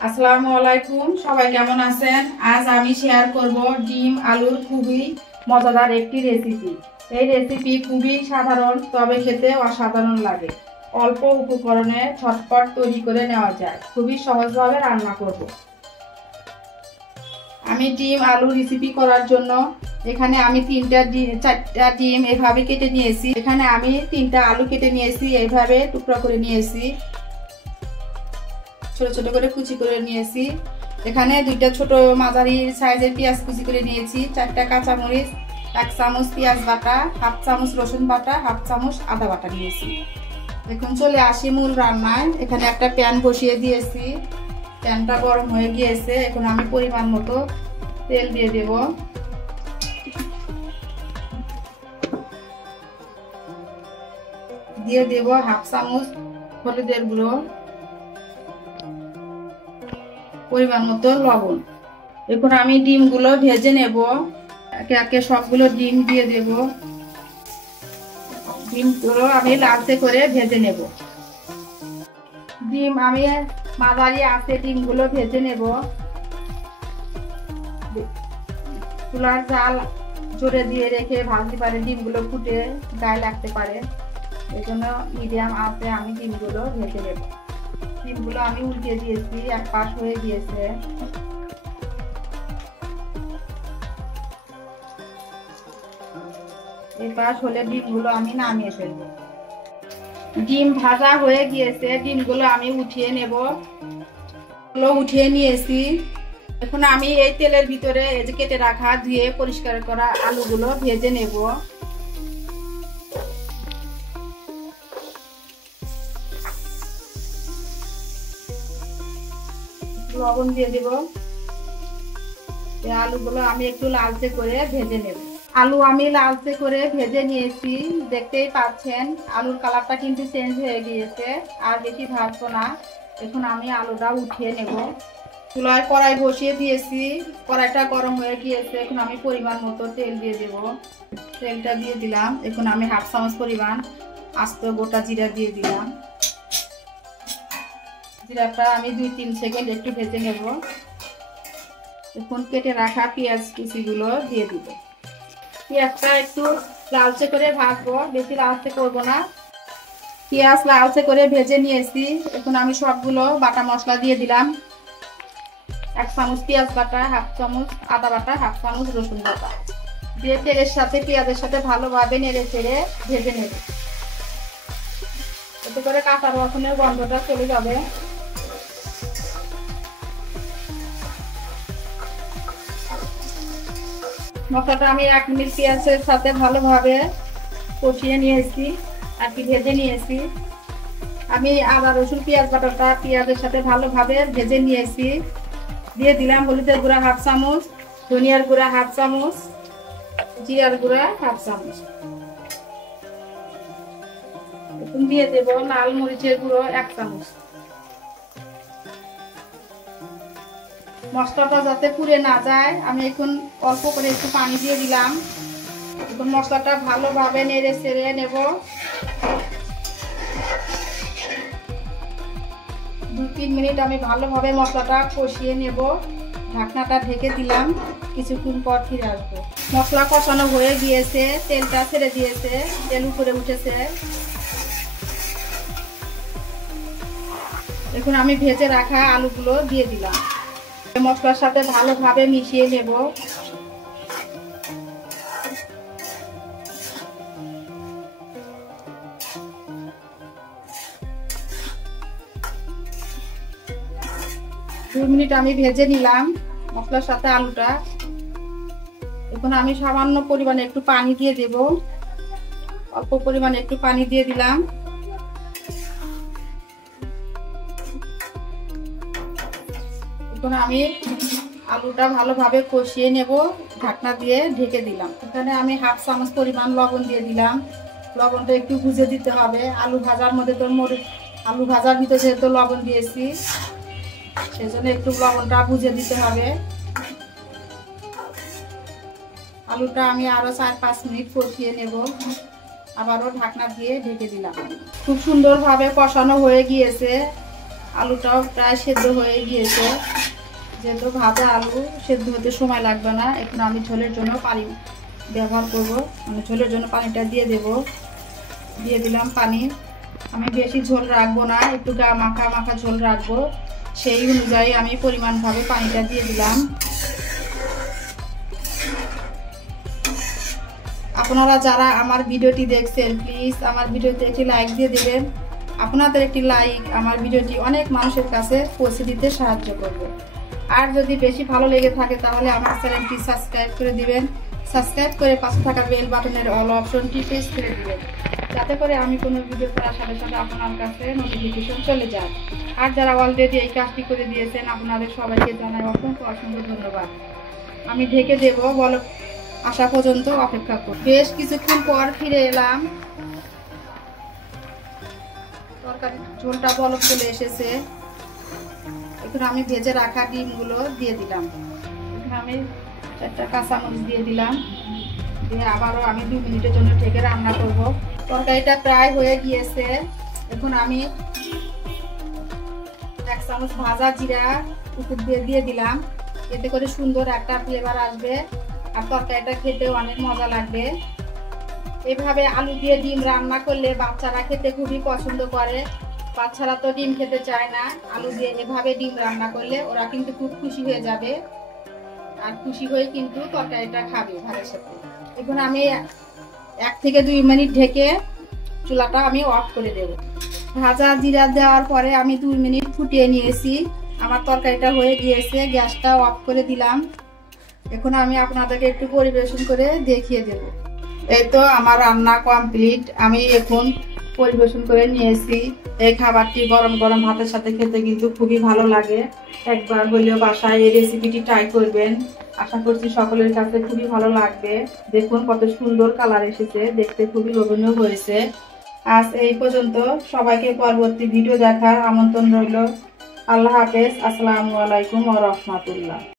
আসসালামু আলাইকুম, সবাই কেমন আছেন? আজ আমি শেয়ার করব ডিম আলুর খুবই মজাদার একটি রেসিপি। এই রেসিপি খুবই সাধারণ, তবে খেতে অসাধারণ লাগে। অল্প উপকরণে ঝটপট তৈরি করে নেওয়া যায়। খুবই সহজভাবে রান্না করব। আমি ডিম আলু রেসিপি করার জন্য এখানে আমি চারটা ডিম এভাবে কেটে নিয়েছি। এখানে আমি 3টা আলু কেটে নিয়েছি, এইভাবে টুকরা করে নিয়েছি। ছোট ছোট করে কুচি করে নিয়েছি। এখানে 2টা ছোট মাঝারি সাইজের পেঁয়াজ কুচি করে নিয়েছি। 4টা কাঁচামরিচ, 1 চামচ পেঁয়াজ বাটা, 1/2 চামচ রসুন বাটা, 1/2 চামচ আদা বাটা নিয়েছি। এখন চলে আসি মূল রান্নায়। এখানে একটা প্যান বসিয়ে দিয়েছি। প্যানটা গরম হয়ে গিয়েছে। এখন আমি পরিমাণ মতো তেল দিয়ে দেব। দিয়ে দেব 1/2 চামচ হলুদের গুঁড়ো, পরিমাণ মতো লবণ। এখন আমি ডিমগুলো ভেজে নেব। একে একে সবগুলো ডিম দিয়ে দেব। ডিমগুলো আমি লালচে করে ভেজে নেব। ডিম আমি মাঝারি আঁচে ডিমগুলো ভেজে নেব। চুলার জাল জোরে দিয়ে রেখে ভাজতে পারে, ডিমগুলো ফুটে গায়ে লাগতে পারে। এই জন্য মিডিয়াম আঁচে আমি ডিমগুলো ভেজে নেব। ডিমগুলো আমি উল্টে দিয়েছি, এক পাশ হয়ে গিয়েছে। এই পাশ হলে ডিমগুলো আমি নামিয়ে ফেলবো। ডিম ভাজা হয়ে গিয়েছে, ডিমগুলো আমি উঠিয়ে নেব। উঠিয়ে নিয়েছি। এখন আমি এই তেলের ভিতরে এই যে কেটে রাখা ধুয়ে পরিষ্কার করা আলুগুলো ভেজে নেব। লবণ দিয়ে দেব। এই আলুগুলো আমি একটু লালচে করে ভেজে নেব। আলু আমি লালচে করে ভেজে নিয়েছি, দেখতেই পাচ্ছেন আলুর কালারটা কিন্তু চেঞ্জ হয়ে গিয়েছে। আর বেশি ভাজবো না। এখন আমি আলুটা উঠিয়ে নেব। চুলায় কড়াই বসিয়ে দিয়েছি, কড়াইটা গরম হয়ে গিয়েছে। এখন আমি পরিমাণ মতো তেল দিয়ে দেব। তেলটা দিয়ে দিলাম। এখন আমি 1/2 চামচ পরিমাণ আস্ত গোটা জিরা দিয়ে দিলাম। জিরাটা আমি 2-3 সেকেন্ড একটু ভেজে নেব। এখন কেটে রাখা পেঁয়াজ কুচিগুলো দিয়ে দিব। পেঁয়াজটা একটু লালচে করে ভাজবো, বেশি লালচে করবো না। পেঁয়াজ লালচে করে ভেজে নিয়েছি। এখন আমি সবগুলো বাটা মশলা দিয়ে দিলাম। 1 চামচ পেঁয়াজ বাটা, 1/2 চামচ আদা বাটা, 1/2 চামচ রসুন বাটা দিয়ে তেলের সাথে পেঁয়াজের সাথে ভালোভাবে নেড়ে চেড়ে ভেজে নেব। এতে করে কাঁচা রসুনের গন্ধটা চলে যাবে। মশলাটা আমি 1 মিনিট পেঁয়াজের সাথে ভালোভাবে কষিয়ে নিয়েছি আর কি ভেজে নিয়েছি। আমি আদা রসুন পেঁয়াজ বাটাটা পেঁয়াজের সাথে ভালোভাবে ভেজে নিয়েছি। দিয়ে দিলাম হলুদের গুঁড়া 1/2 চামচ, ধনিয়ার গুঁড়া 1/2 চামচ, জিরার গুঁড়া 1/2 চামচ। এখন দিয়ে দেব লাল মরিচের গুঁড়ো 1 চামচ। মশলাটা যাতে পুড়ে না যায় আমি এখন অল্প করে একটু পানি দিয়ে দিলাম। এখন মশলাটা ভালোভাবে নেড়ে চেড়ে নেব। 2-3 মিনিট আমি ভালোভাবে মশলাটা কষিয়ে নেব। ঢাকনাটা ঢেকে দিলাম। কিছুক্ষণ পর ফিরে আসবো। মশলা কষানো হয়ে গিয়েছে, তেলটা ছেড়ে দিয়েছে, তেল উপরে উঠেছে। এখন আমি ভেজে রাখা আলুগুলো দিয়ে দিলাম। মশলার সাথে ভালোভাবে মিশিয়ে নেব। দু মিনিট আমি ভেজে নিলাম মশলার সাথে আলুটা। এখন আমি সামান্য পরিমাণে একটু পানি দিয়ে দেব। অল্প পরিমাণে একটু পানি দিয়ে দিলাম। এখন আমি আলুটা ভালোভাবে কষিয়ে নেব। ঢাকনা দিয়ে ঢেকে দিলাম। এখানে আমি 1/2 চামচ পরিমাণ লবণ দিয়ে দিলাম। লবণটা একটু বুঝে দিতে হবে। আলু ভাজার মধ্যে তো আলু ভাজার ভিতরে যেহেতু লবণ দিয়েছি, সেজন্য একটু লবণটা বুঝে দিতে হবে। আলুটা আমি আরো 4-5 মিনিট কষিয়ে নেব। আবারও ঢাকনা দিয়ে ঢেকে দিলাম। খুব সুন্দরভাবে কষানো হয়ে গিয়েছে। আলুটাও প্রায় সেদ্ধ হয়ে গিয়েছে। যেহেতু ভাজা আলু সেদ্ধ হতে সময় লাগবে না, এখন আমি ঝোলের জন্য পানি ব্যবহার করব, মানে ঝোলের জন্য পানিটা দিয়ে দেব। দিয়ে দিলাম পানি। আমি বেশি ঝোল রাখবো না, একটু গা মাখা মাখা ঝোল রাখবো, সেই অনুযায়ী আমি পরিমাণভাবে পানিটা দিয়ে দিলাম। আপনারা যারা আমার ভিডিওটি দেখছেন প্লিজ আমার ভিডিওতে একটি লাইক দিয়ে দেবেন। আপনাদের একটি লাইক আমার ভিডিওটি অনেক মানুষের কাছে পৌঁছে দিতে সাহায্য করবে। আর যদি বেশি ভালো লেগে থাকে তাহলে আমার চ্যানেলটি সাবস্ক্রাইব করে দিবেন। সাবস্ক্রাইব করে পাশে থাকা বেল বাটনের অল অপশনটি প্রেস করে দিবেন, যাতে করে আমি কোনো ভিডিও করার সাথে সাথে আপনার কাছে নোটিফিকেশন চলে যায়। আর যারা অলরেডি এই কাজটি করে দিয়েছেন আপনাদের সবাইকে জানাই অসংখ্য অসংখ্য ধন্যবাদ। আমি ঢেকে দেব, বলো আসা পর্যন্ত অপেক্ষা করব। বেশ কিছুক্ষণ পর ফিরে এলাম। তরকারি ঝোলটা বলক চলে এসেছে। এখন আমি ভেজে রাখা ডিমগুলো দিয়ে দিলাম। এখন আমি 4টা কাঁচামরিচ দিয়ে দিলাম, দিয়ে আবারও আমি 2 মিনিটের জন্য ঢেকে রান্না করব। তরকারিটা প্রায় হয়ে গিয়েছে। এখন আমি 1 চামচ ভাজা জিরা উপর দিয়ে দিলাম, এতে করে সুন্দর একটা ফ্লেভার আসবে আর তরকারিটা খেতেও অনেক মজা লাগবে। এভাবে আলু দিয়ে ডিম রান্না করলে বাচ্চারা খেতে খুবই পছন্দ করে। বাচ্চারা তো ডিম খেতে চায় না, আলু দিয়ে এভাবে ডিম রান্না করলে ওরা কিন্তু খুব খুশি হয়ে যাবে আর খুশি হয়ে কিন্তু তরকারিটা খাবে ভাতের সাথে। এখন আমি 1 থেকে 2 মিনিট ঢেকে চুলাটা আমি অফ করে দেব। ভাজা জিরা দেওয়ার পরে আমি 2 মিনিট ফুটিয়ে নিয়েছি। আমার তরকারিটা হয়ে গিয়েছে, গ্যাসটা অফ করে দিলাম। এখন আমি আপনাদেরকে একটু পরিবেশন করে দেখিয়ে দেব। এই তো আমার রান্না কমপ্লিট, আমি এখন পরিবেশন করে নিয়েছি। এই খাবারটি গরম গরম ভাতের সাথে খেতে কিন্তু খুবই ভালো লাগে। একবার হলেও বাসায় এই রেসিপিটি ট্রাই করবেন, আশা করছি সকলের কাছে খুবই ভালো লাগবে। দেখুন কত সুন্দর কালার এসেছে, দেখতে খুবই লোভনীয় হয়েছে। আজ এই পর্যন্ত, সবাইকে পরবর্তী ভিডিও দেখার আমন্ত্রণ রইল। আল্লাহ হাফেজ, আসসালামু আলাইকুম ওয়া রাহমাতুল্লাহ।